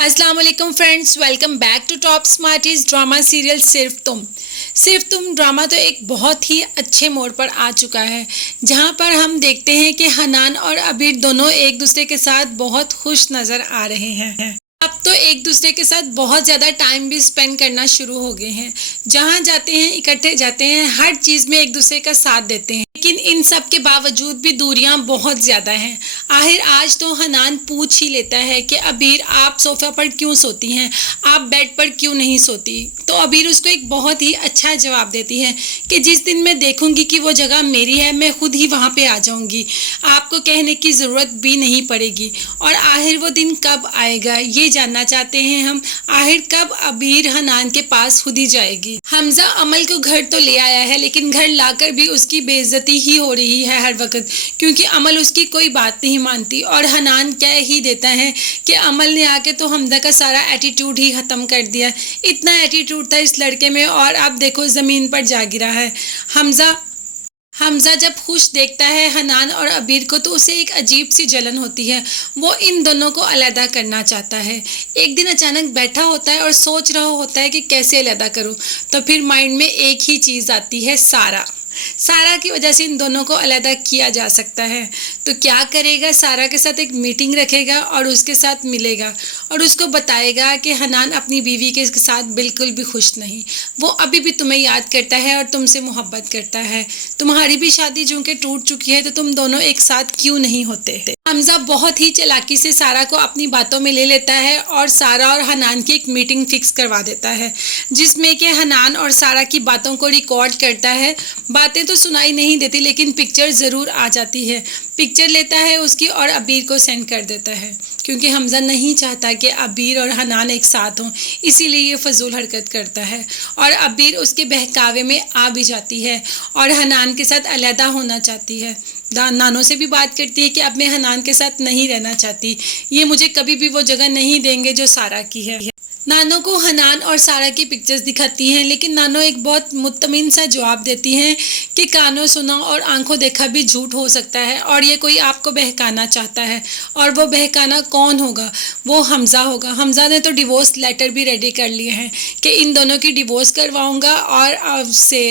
अस्सलाम वालेकुम friends, welcome back to top smarties drama serial सिर्फ तुम ड्रामा तो एक बहुत ही अच्छे मोड़ पर आ चुका है, जहां पर हम देखते हैं कि हनान और अबीर दोनों एक दूसरे के साथ बहुत खुश नज़र आ रहे हैं। अब तो एक दूसरे के साथ बहुत ज़्यादा टाइम भी स्पेंड करना शुरू हो गए हैं। जहां जाते हैं इकट्ठे जाते हैं, हर चीज़ में एक दूसरे का साथ देते हैं। लेकिन इन सब के बावजूद भी दूरियां बहुत ज़्यादा हैं। आखिर आज तो हनान पूछ ही लेता है कि अबीर आप सोफ़ा पर क्यों सोती हैं, आप बेड पर क्यों नहीं सोती। तो अबीर उसको एक बहुत ही अच्छा जवाब देती है कि जिस दिन मैं देखूंगी कि वो जगह मेरी है, मैं खुद ही वहाँ पे आ जाऊंगी, आपको कहने की ज़रूरत भी नहीं पड़ेगी। और आखिर वो दिन कब आएगा ये जानना चाहते हैं हम। आखिर कब अबीर हनान के पास खुद ही जाएगी। हमजा अमल को घर तो ले आया है, लेकिन घर लाकर भी उसकी बेइज्जती ही हो रही है हर वक्त, क्योंकि अमल उसकी कोई बात नहीं मानती। और हनान कह ही देता है कि अमल ने आके तो हमजा का सारा एटीट्यूड ही ख़त्म कर दिया। इतना एटीट्यूड था इस लड़के में और अब देखो ज़मीन पर जा गिरा है। हमजा जब खुश देखता है हनान और अबीर को तो उसे एक अजीब सी जलन होती है। वो इन दोनों को अलहदा करना चाहता है। एक दिन अचानक बैठा होता है और सोच रहा होता है कि कैसे अलहदा करूं, तो फिर माइंड में एक ही चीज़ आती है, सारा की वजह से इन दोनों को अलहदा किया जा सकता है। तो क्या करेगा, सारा के साथ एक मीटिंग रखेगा और उसके साथ मिलेगा और उसको बताएगा कि हनान अपनी बीवी के साथ बिल्कुल भी खुश नहीं, वो अभी भी तुम्हें याद करता है और तुमसे मोहब्बत करता है। तुम्हारी भी शादी जो कि टूट चुकी है, तो तुम दोनों एक साथ क्यों नहीं होते। हमजा बहुत ही चालाकी से सारा को अपनी बातों में ले लेता है और सारा और हनान की एक मीटिंग फिक्स करवा देता है, जिसमें कि हनान और सारा की बातों को रिकॉर्ड करता है। बातें तो सुनाई नहीं देती, लेकिन पिक्चर ज़रूर आ जाती है। पिक्चर लेता है उसकी और अबीर को सेंड कर देता है, क्योंकि हमजा नहीं चाहता कि अबीर और हनान एक साथ हों, इसीलिए ये फजूल हरकत करता है। और अबीर उसके बहकावे में आ भी जाती है और हनान के साथ अलहदा होना चाहती है। नानों से भी बात करती है कि अब मैं हनान के साथ नहीं रहना चाहती, ये मुझे कभी भी वो जगह नहीं देंगे जो सारा की है। नानो को हनान और सारा की पिक्चर्स दिखाती हैं, लेकिन नानो एक बहुत मुतमिन सा जवाब देती हैं कि कानों सुना और आंखों देखा भी झूठ हो सकता है और ये कोई आपको बहकाना चाहता है। और वो बहकाना कौन होगा, वो हमजा होगा। हमजा ने तो डिवोर्स लेटर भी रेडी कर लिए हैं कि इन दोनों की डिवोर्स करवाऊंगा और उससे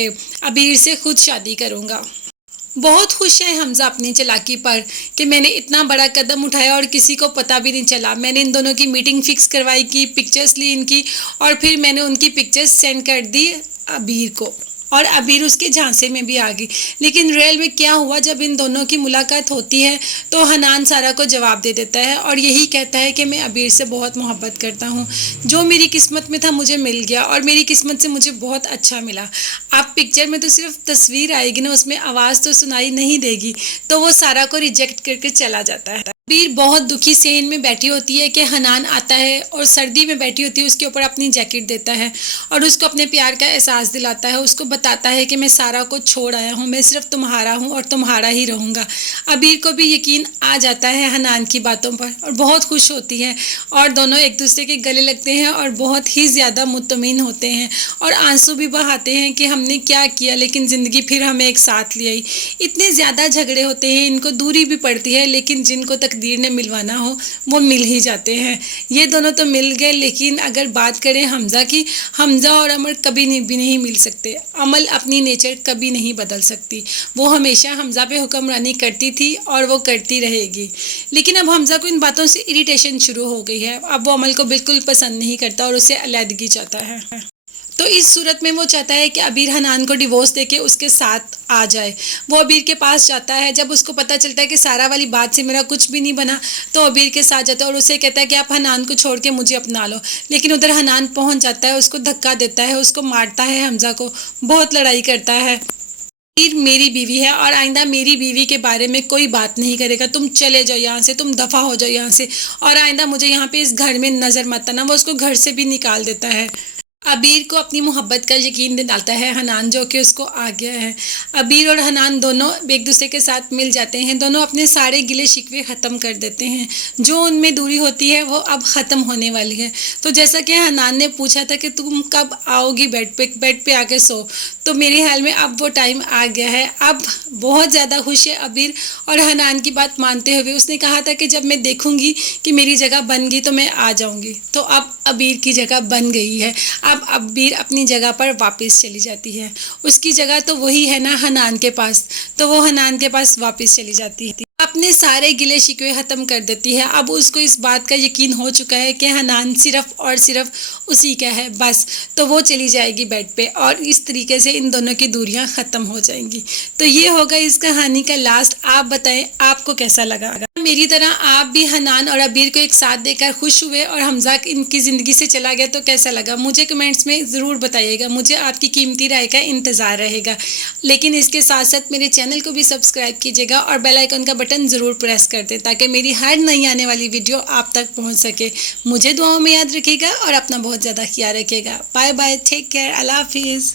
अबीर से खुद शादी करूंगा। बहुत खुश है हमजा अपनी चालाकी पर कि मैंने इतना बड़ा कदम उठाया और किसी को पता भी नहीं चला। मैंने इन दोनों की मीटिंग फिक्स करवाई की, पिक्चर्स ली इनकी और फिर मैंने उनकी पिक्चर्स सेंड कर दी अबीर को और अबीर उसके झांसे में भी आ गई। लेकिन रियल में क्या हुआ, जब इन दोनों की मुलाकात होती है तो हनान सारा को जवाब दे देता है और यही कहता है कि मैं अबीर से बहुत मोहब्बत करता हूँ, जो मेरी किस्मत में था मुझे मिल गया और मेरी किस्मत से मुझे बहुत अच्छा मिला। अब पिक्चर में तो सिर्फ तस्वीर आएगी ना, उसमें आवाज़ तो सुनाई नहीं देगी। तो वो सारा को रिजेक्ट करके चला जाता है। अबीर बहुत दुखी सेन में बैठी होती है कि हनान आता है और सर्दी में बैठी होती है, उसके ऊपर अपनी जैकेट देता है और उसको अपने प्यार का एहसास दिलाता है। उसको बताता है कि मैं सारा को छोड़ आया हूँ, मैं सिर्फ तुम्हारा हूँ और तुम्हारा ही रहूँगा। अबीर को भी यकीन आ जाता है हनान की बातों पर और बहुत खुश होती है और दोनों एक दूसरे के गले लगते हैं और बहुत ही ज़्यादा मुतमिन होते हैं और आंसू भी बहाते हैं कि हमने क्या किया, लेकिन ज़िंदगी फिर हमें एक साथ ले आई। इतने ज़्यादा झगड़े होते हैं, इनको दूरी भी पड़ती है, लेकिन जिनको तकदीर ने मिलवाना हो वो मिल ही जाते हैं। ये दोनों तो मिल गए, लेकिन अगर बात करें हमजा की, हमजा और अमल कभी भी नहीं मिल सकते। अमल अपनी नेचर कभी नहीं बदल सकती, वो हमेशा हमजा पे हुक्मरानी करती थी और वो करती रहेगी। लेकिन अब हमजा को इन बातों से इरिटेशन शुरू हो गई है। अब वो अमल को बिल्कुल पसंद नहीं करता और उसे अलहदगी चाहता है। तो इस सूरत में वो चाहता है कि अबीर हनान को डिवोर्स देके उसके साथ आ जाए। वो अबीर के पास जाता है, जब उसको पता चलता है कि सारा वाली बात से मेरा कुछ भी नहीं बना, तो अबीर के साथ जाता है और उसे कहता है कि आप हनान को छोड़ के मुझे अपना लो। लेकिन उधर हनान पहुंच जाता है, उसको धक्का देता है, उसको मारता है, हमजा को बहुत लड़ाई करता है। अबीर मेरी बीवी है और आइंदा मेरी बीवी के बारे में कोई बात नहीं करेगा, तुम चले जाओ यहाँ से, तुम दफ़ा हो जाओ यहाँ से और आइंदा मुझे यहाँ पे इस घर में नज़र मत आना। वो उसको घर से भी निकाल देता है। ابیر کو اپنی محبت کا یقین دلاتا ہے حنان، جو کہ اس کو آ گیا ہے۔ ابیر اور حنان دونوں ایک دوسرے کے ساتھ مل جاتے ہیں، دونوں اپنے سارے گلے شکوے ختم کر دیتے ہیں، جو ان میں دوری ہوتی ہے وہ اب ختم ہونے والی ہے۔ تو جیسا کہ حنان نے پوچھا تھا کہ تم کب آؤ گی بیڈ پہ آ کے سو، تو میرے خیال میں اب وہ ٹائم آ گیا ہے۔ اب بہت زیادہ خوش ہے ابیر، اور حنان کی بات مانتے ہوئے اس نے کہا تھا کہ جب میں دیکھوں گی کہ میری جگہ بن گئی تو میں آ جاؤں گی۔ تو اب ابیر کی جگہ بن گئی ہے، اب ابیر اپنی جگہ پر واپس چلی جاتی ہے۔ اس کی جگہ تو وہی ہے نا حنان کے پاس، تو وہ حنان کے پاس واپس چلی جاتی ہے، اپنے سارے گلے شکوے ختم کر دیتی ہے۔ اب اس کو اس بات کا یقین ہو چکا ہے کہ حنان صرف اور صرف اسی کا ہے، بس تو وہ چلی جائے گی بیڈ پہ، اور اس طریقے سے ان دونوں کی دوریاں ختم ہو جائیں گی۔ تو یہ ہوگا اس کہانی کا لاسٹ۔ آپ بتائیں آپ کو کیسا لگا؟ میری طرح آپ بھی حنان اور ابیر کو ایک ساتھ دیکھ کر خوش ہوئے اور حمزہ ان کی زندگی سے چلا گیا تو کیسا لگا؟ مجھے کمنٹس میں ضرور بتائیے گا، مجھے آپ کی قیمتی رائے کا انتظار رہے گا۔ لیکن اس کے ساتھ ساتھ میرے چینل کو بھی سبسکرائب کیجیے گا اور بیل آئیکن کا بٹن ضرور پریس کر دیں تاکہ میری ہر نئی آنے والی ویڈیو آپ تک پہنچ سکے۔ مجھے دعاؤں میں یاد رکھیے گا اور اپنا بہت زیادہ خیال رکھیے گا۔ بائے بائے، ٹیک کیئر، اللہ حافظ۔